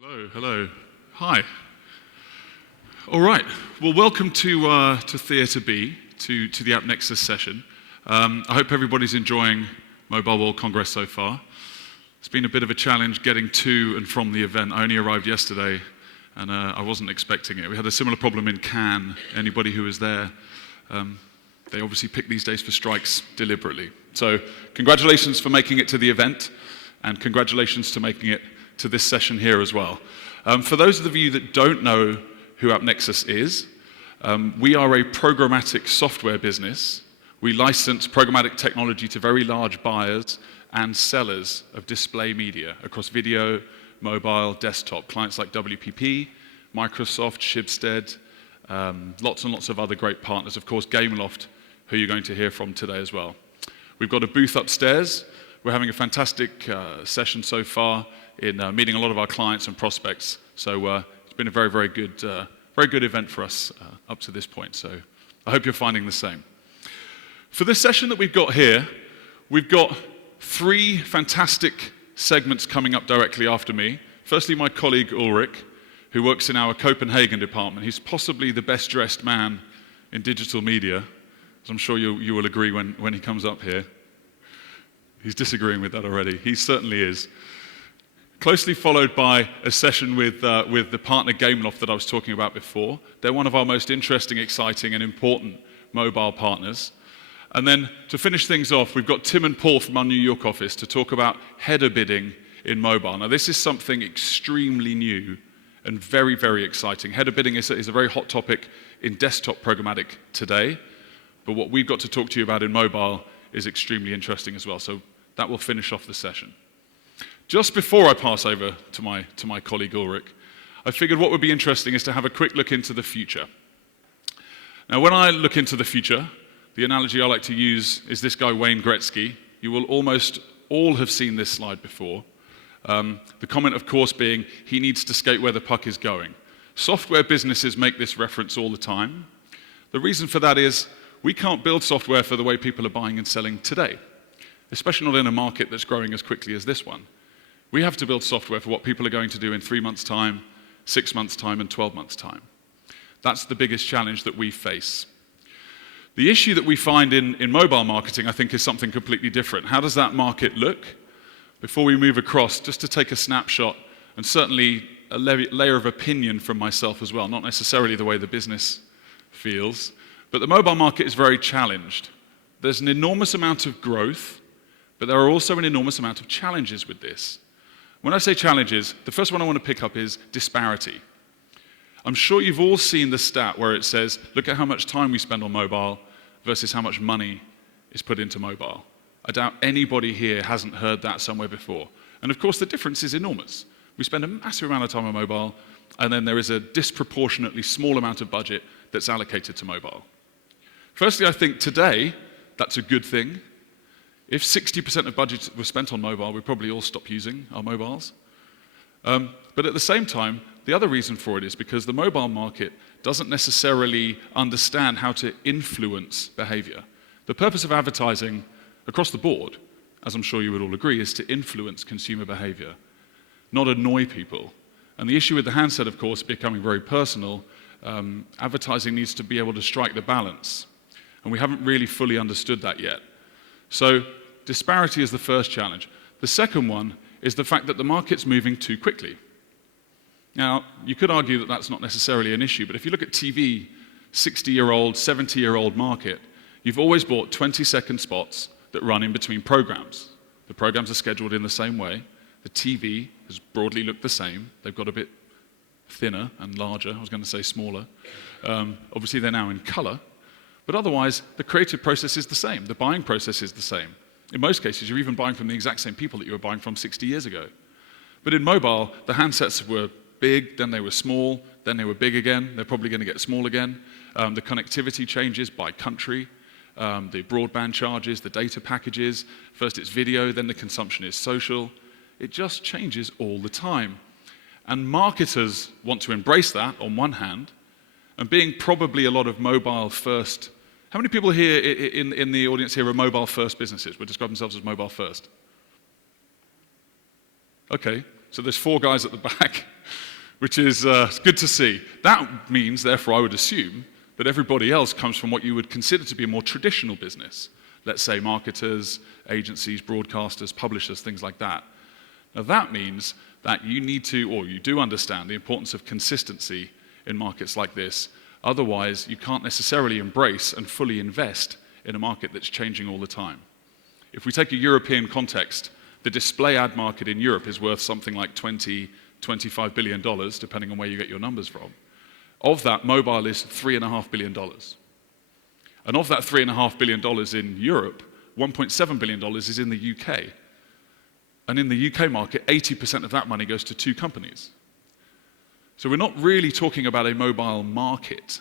Hello, hello. Hi. All right. Well, welcome to Theatre B, to the AppNexus session. I hope everybody's enjoying Mobile World Congress so far. It's been a bit of a challenge getting to and from the event. I only arrived yesterday, and I wasn't expecting it. We had a similar problem in Cannes. Anybody who was there, they obviously pick these days for strikes deliberately. So congratulations for making it to the event, and congratulations to making it to this session here as well. For those of you that don't know who AppNexus is, we are a programmatic software business. We license programmatic technology to very large buyers and sellers of display media across video, mobile, desktop. Clients like WPP, Microsoft, Schibsted, lots and lots of other great partners. Of course, Gameloft, who you're going to hear from today as well. We've got a booth upstairs. We're having a fantastic session so far in meeting a lot of our clients and prospects. So it's been a very, very good event for us up to this point. So I hope you're finding the same. For this session that we've got here, we've got three fantastic segments coming up directly after me. Firstly, my colleague Ulrich, who works in our Copenhagen department. He's possibly the best dressed man in digital media, as I'm sure you will agree when he comes up here. He's disagreeing with that already. He certainly is. Closely followed by a session with the partner Gameloft that I was talking about before. They're one of our most interesting, exciting, and important mobile partners. And then to finish things off, we've got Tim and Paul from our New York office to talk about header bidding in mobile. Now, this is something extremely new and very, very exciting. Header bidding is a very hot topic in desktop programmatic today, but what we've got to talk to you about in mobile is extremely interesting as well. So that will finish off the session. Just before I pass over to my colleague Ulrich, I figured what would be interesting is to have a quick look into the future. Now, when I look into the future, the analogy I like to use is this guy, Wayne Gretzky. You will almost all have seen this slide before. The comment, of course, being he needs to skate where the puck is going. Software businesses make this reference all the time. The reason for that is we can't build software for the way people are buying and selling today, especially not in a market that's growing as quickly as this one. We have to build software for what people are going to do in 3 months' time, 6 months' time, and 12 months' time. That's the biggest challenge that we face. The issue that we find in mobile marketing, I think, is something completely different. How does that market look? Before we move across, just to take a snapshot, and certainly a layer of opinion from myself as well, not necessarily the way the business feels, but the mobile market is very challenged. There's an enormous amount of growth, but there are also an enormous amount of challenges with this. When I say challenges, the first one I want to pick up is disparity. I'm sure you've all seen the stat where it says, look at how much time we spend on mobile versus how much money is put into mobile. I doubt anybody here hasn't heard that somewhere before. And of course, the difference is enormous. We spend a massive amount of time on mobile, and then there is a disproportionately small amount of budget that's allocated to mobile. Firstly, I think today, that's a good thing. If 60% of budget was spent on mobile, we'd probably all stop using our mobiles. But at the same time, the other reason for it is because the mobile market doesn't necessarily understand how to influence behavior. The purpose of advertising across the board, as I'm sure you would all agree, is to influence consumer behavior, not annoy people. And the issue with the handset, of course, becoming very personal, advertising needs to be able to strike the balance. And we haven't really fully understood that yet. So disparity is the first challenge. The second one is the fact that the market's moving too quickly. Now, you could argue that that's not necessarily an issue, but if you look at TV, 60-year-old, 70-year-old market, you've always bought 20-second spots that run in between programs. The programs are scheduled in the same way. The TV has broadly looked the same. They've got a bit thinner and larger. I was going to say smaller. Obviously, they're now in color. But otherwise, the creative process is the same. The buying process is the same. In most cases, you're even buying from the exact same people that you were buying from 60 years ago. But in mobile, the handsets were big, then they were small, then they were big again. They're probably going to get small again. The connectivity changes by country. The broadband charges, the data packages. First it's video, then the consumption is social. It just changes all the time. And marketers want to embrace that on one hand, and being probably a lot of mobile first. How many people here in the audience here are mobile first businesses, would describe themselves as mobile first? Okay, So there's 4 guys at the back, which is good to see. That means, therefore, I would assume that everybody else comes from what you would consider to be a more traditional business. Let's say marketers, agencies, broadcasters, publishers, things like that. Now that means that you need to, or you do understand the importance of consistency in markets like this. Otherwise, you can't necessarily embrace and fully invest in a market that's changing all the time. If we take a European context, the display ad market in Europe is worth something like $25 billion, depending on where you get your numbers from. Of that, mobile is $3.5 billion. And of that $3.5 billion in Europe, $1.7 billion is in the UK. And in the UK market, 80% of that money goes to 2 companies. So we're not really talking about a mobile market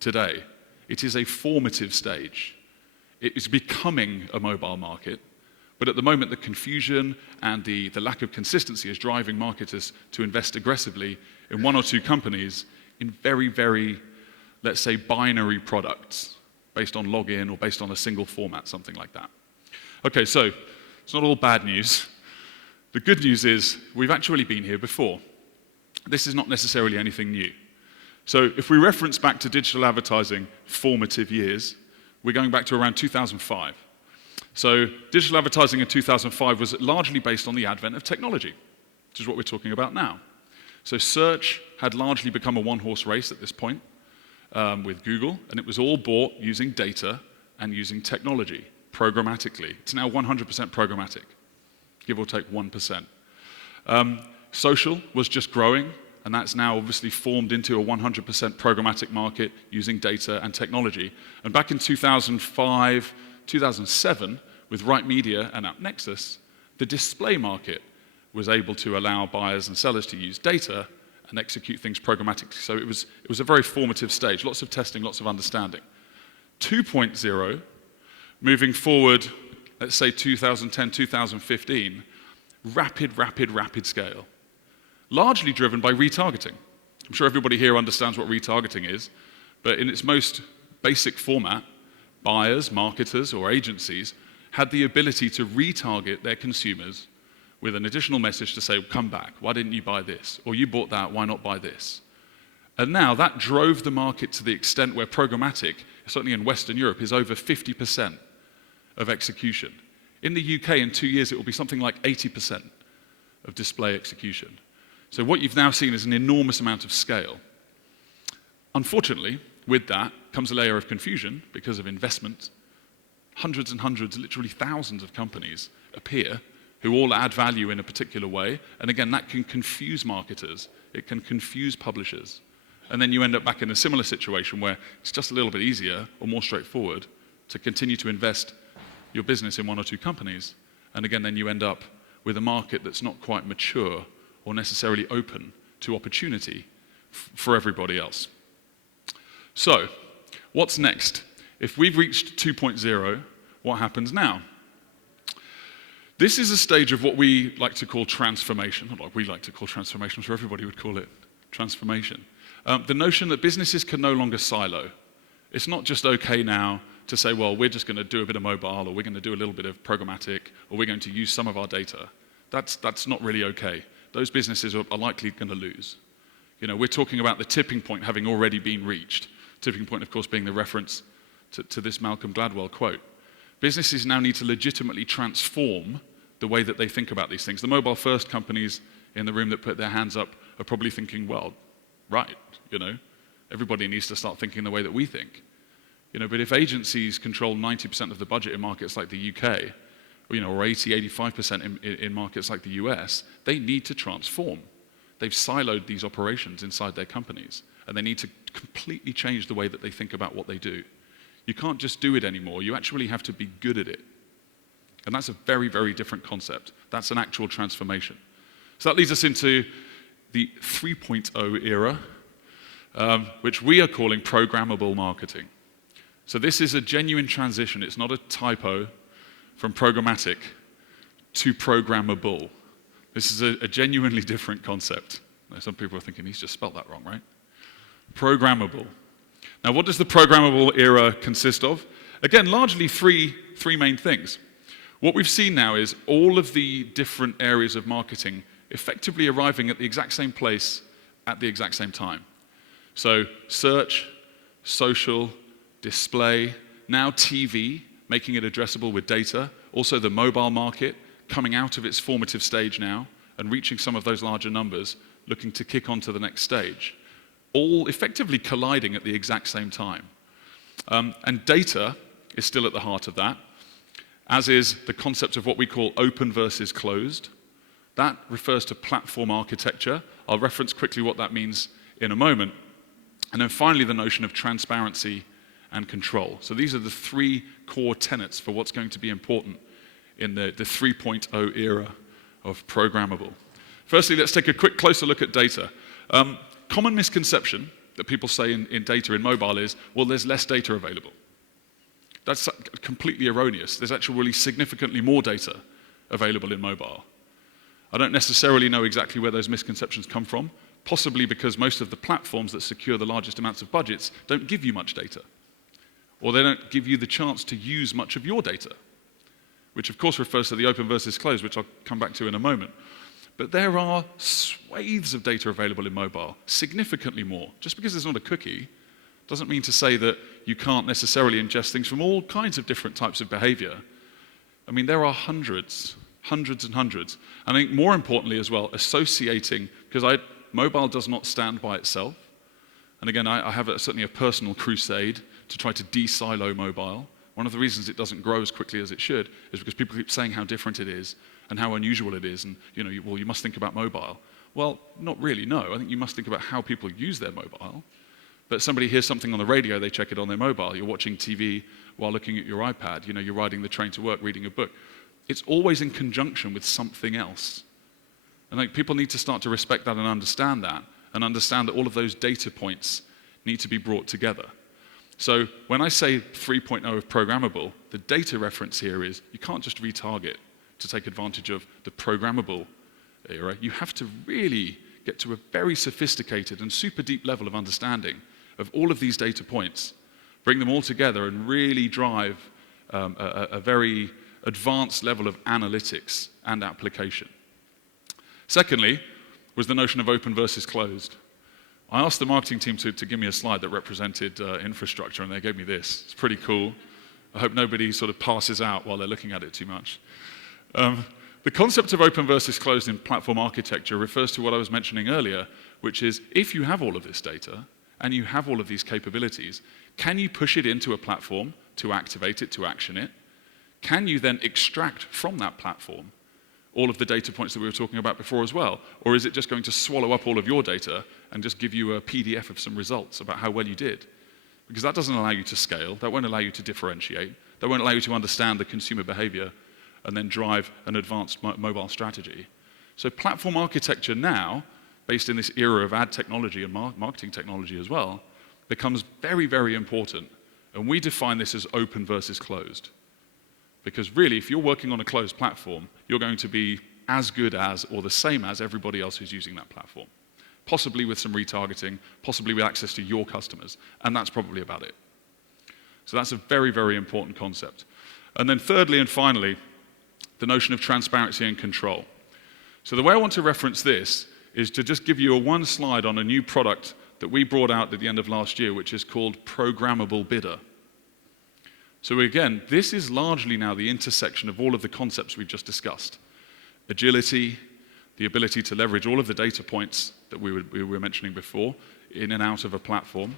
today. It is a formative stage. It is becoming a mobile market, but at the moment the confusion and the lack of consistency is driving marketers to invest aggressively in 1 or 2 companies in very, very, let's say, binary products based on login or based on a single format, something like that. Okay, so it's not all bad news. The good news is we've actually been here before. This is not necessarily anything new. So if we reference back to digital advertising formative years, we're going back to around 2005. So digital advertising in 2005 was largely based on the advent of technology, which is what we're talking about now. So search had largely become a one-horse race at this point with Google, and it was all bought using data and using technology, programmatically. It's now 100% programmatic, give or take 1%. Social was just growing, and that's now obviously formed into a 100% programmatic market using data and technology. And back in 2005, 2007, with Right Media and AppNexus, the display market was able to allow buyers and sellers to use data and execute things programmatically. So it was a very formative stage, lots of testing, lots of understanding. 2.0, moving forward, let's say 2010, 2015, rapid scale. Largely driven by retargeting. I'm sure everybody here understands what retargeting is, but in its most basic format, buyers, marketers, or agencies had the ability to retarget their consumers with an additional message to say, come back, why didn't you buy this? Or you bought that, why not buy this? And now that drove the market to the extent where programmatic, certainly in Western Europe, is over 50% of execution. In the UK, in 2 years, it will be something like 80% of display execution. So what you've now seen is an enormous amount of scale. Unfortunately, with that comes a layer of confusion because of investment. Hundreds and hundreds, literally thousands of companies appear who all add value in a particular way. And again, that can confuse marketers. It can confuse publishers. And then you end up back in a similar situation where it's just a little bit easier or more straightforward to continue to invest your business in 1 or 2 companies. And again, then you end up with a market that's not quite mature or necessarily open to opportunity for everybody else. So, what's next? If we've reached 2.0, what happens now? This is a stage of what we like to call transformation. Not like we like to call transformation, I'm sure everybody would call it transformation. The notion that businesses can no longer silo. It's not just okay now to say, well, we're just going to do a bit of mobile, or we're going to do a little bit of programmatic, or we're going to use some of our data. That's not really okay. Those businesses are likely going to lose. You know, we're talking about the tipping point having already been reached. Tipping point, of course, being the reference to this Malcolm Gladwell quote. Businesses now need to legitimately transform the way that they think about these things. The mobile-first companies in the room that put their hands up are probably thinking, well, right, you know, everybody needs to start thinking the way that we think. You know, but if agencies control 90% of the budget in markets like the UK, you know, or 85% in markets like the US, they need to transform. They've siloed these operations inside their companies, and they need to completely change the way that they think about what they do. You can't just do it anymore. You actually have to be good at it. And that's a very, very different concept. That's an actual transformation. So that leads us into the 3.0 era, which we are calling programmable marketing. So this is a genuine transition. It's not a typo from programmatic to programmable. This is a genuinely different concept. Now, some people are thinking he's just spelled that wrong, right? Programmable. Now, what does the programmable era consist of? Again, largely three main things. What we've seen now is all of the different areas of marketing effectively arriving at the exact same place at the exact same time. So search, social, display, now TV, making it addressable with data, also the mobile market coming out of its formative stage now and reaching some of those larger numbers, looking to kick on to the next stage, all effectively colliding at the exact same time. And data is still at the heart of that, as is the concept of what we call open versus closed. That refers to platform architecture. I'll reference quickly what that means in a moment. And then finally, the notion of transparency and control. So these are the three core tenets for what's going to be important in the 3.0 era of programmable. Firstly, let's take a quick closer look at data. Common misconception that people say in data in mobile is, well, there's less data available. That's completely erroneous. There's actually really significantly more data available in mobile. I don't necessarily know exactly where those misconceptions come from, possibly because most of the platforms that secure the largest amounts of budgets don't give you much data, or they don't give you the chance to use much of your data, which of course refers to the open versus closed, which I'll come back to in a moment. But there are swathes of data available in mobile, significantly more. Just because there's not a cookie doesn't mean to say that you can't necessarily ingest things from all kinds of different types of behavior. I mean, there are hundreds and hundreds. And I think more importantly as well, associating, because mobile does not stand by itself. And again, I have certainly a personal crusade to try to de-silo mobile. One of the reasons it doesn't grow as quickly as it should is because people keep saying how different it is and how unusual it is, and you must think about mobile. Well, not really, no. I think you must think about how people use their mobile. But somebody hears something on the radio, they check it on their mobile. You're watching TV while looking at your iPad. You're riding the train to work, reading a book. It's always in conjunction with something else. And people need to start to respect that and understand that all of those data points need to be brought together. So when I say 3.0 of programmable, the data reference here is you can't just retarget to take advantage of the programmable era. You have to really get to a very sophisticated and super deep level of understanding of all of these data points, bring them all together and really drive a very advanced level of analytics and application. Secondly, was the notion of open versus closed. I asked the marketing team to give me a slide that represented infrastructure, and they gave me this. It's pretty cool. I hope nobody sort of passes out while they're looking at it too much. The concept of open versus closed in platform architecture refers to what I was mentioning earlier, which is if you have all of this data and you have all of these capabilities, can you push it into a platform to activate it, to action it? Can you then extract from that platform all of the data points that we were talking about before as well? Or is it just going to swallow up all of your data and just give you a PDF of some results about how well you did? Because that doesn't allow you to scale, that won't allow you to differentiate, that won't allow you to understand the consumer behavior and then drive an advanced mobile strategy. So platform architecture now, based in this era of ad technology and marketing technology as well, becomes very, very important. And we define this as open versus closed. Because really, if you're working on a closed platform, you're going to be as good as or the same as everybody else who's using that platform. Possibly with some retargeting, possibly with access to your customers, and that's probably about it. So that's a very, very important concept. And then thirdly and finally, the notion of transparency and control. So the way I want to reference this is to just give you one slide on a new product that we brought out at the end of last year, which is called Programmable Bidder. So again, this is largely now the intersection of all of the concepts we've just discussed. Agility, the ability to leverage all of the data points that we were mentioning before in and out of a platform,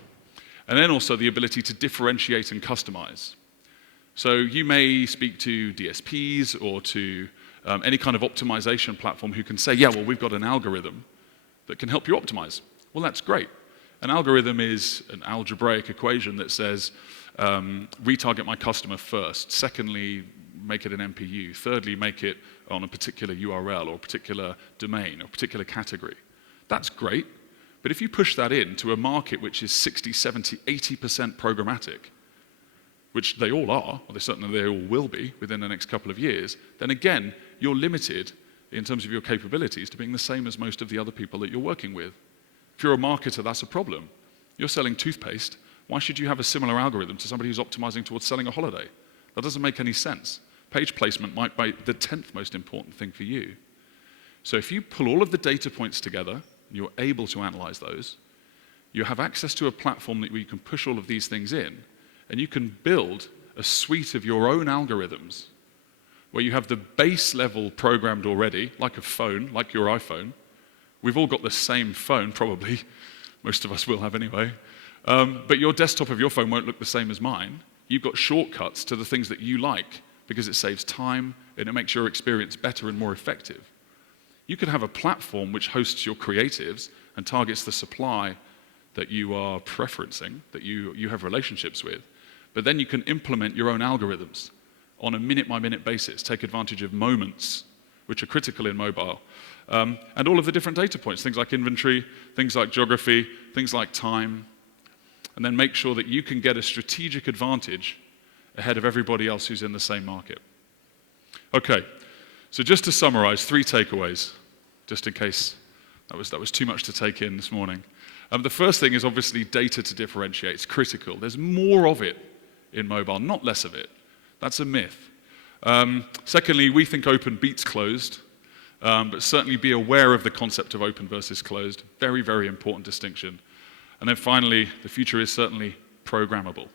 and then also the ability to differentiate and customize. So you may speak to DSPs or to any kind of optimization platform who can say, yeah, well, we've got an algorithm that can help you optimize. Well, that's great. An algorithm is an algebraic equation that says, retarget my customer first. Secondly, make it an MPU. Thirdly, make it on a particular URL or a particular domain or a particular category. That's great. But if you push that into a market which is 60, 70, 80% programmatic, which they all are, or they all will be within the next couple of years, then again, you're limited in terms of your capabilities to being the same as most of the other people that you're working with. If you're a marketer, that's a problem. You're selling toothpaste. Why should you have a similar algorithm to somebody who's optimizing towards selling a holiday? That doesn't make any sense. Page placement might be the 10th most important thing for you. So if you pull all of the data points together, and you're able to analyze those, you have access to a platform where you can push all of these things in, and you can build a suite of your own algorithms where you have the base level programmed already, like a phone, like your iPhone. We've all got the same phone, probably. Most of us will have anyway. But your desktop of your phone won't look the same as mine. You've got shortcuts to the things that you like because it saves time and it makes your experience better and more effective. You could have a platform which hosts your creatives and targets the supply that you are preferencing, that you have relationships with. But then you can implement your own algorithms on a minute-by-minute basis, take advantage of moments, which are critical in mobile, and all of the different data points, things like inventory, things like geography, things like time, and then make sure that you can get a strategic advantage ahead of everybody else who's in the same market. Okay, so just to summarize, 3 takeaways, just in case that was too much to take in this morning. The first thing is obviously data to differentiate. It's critical. There's more of it in mobile, not less of it. That's a myth. Secondly, we think open beats closed, but certainly be aware of the concept of open versus closed. Very, very important distinction. And then finally, the future is certainly programmable.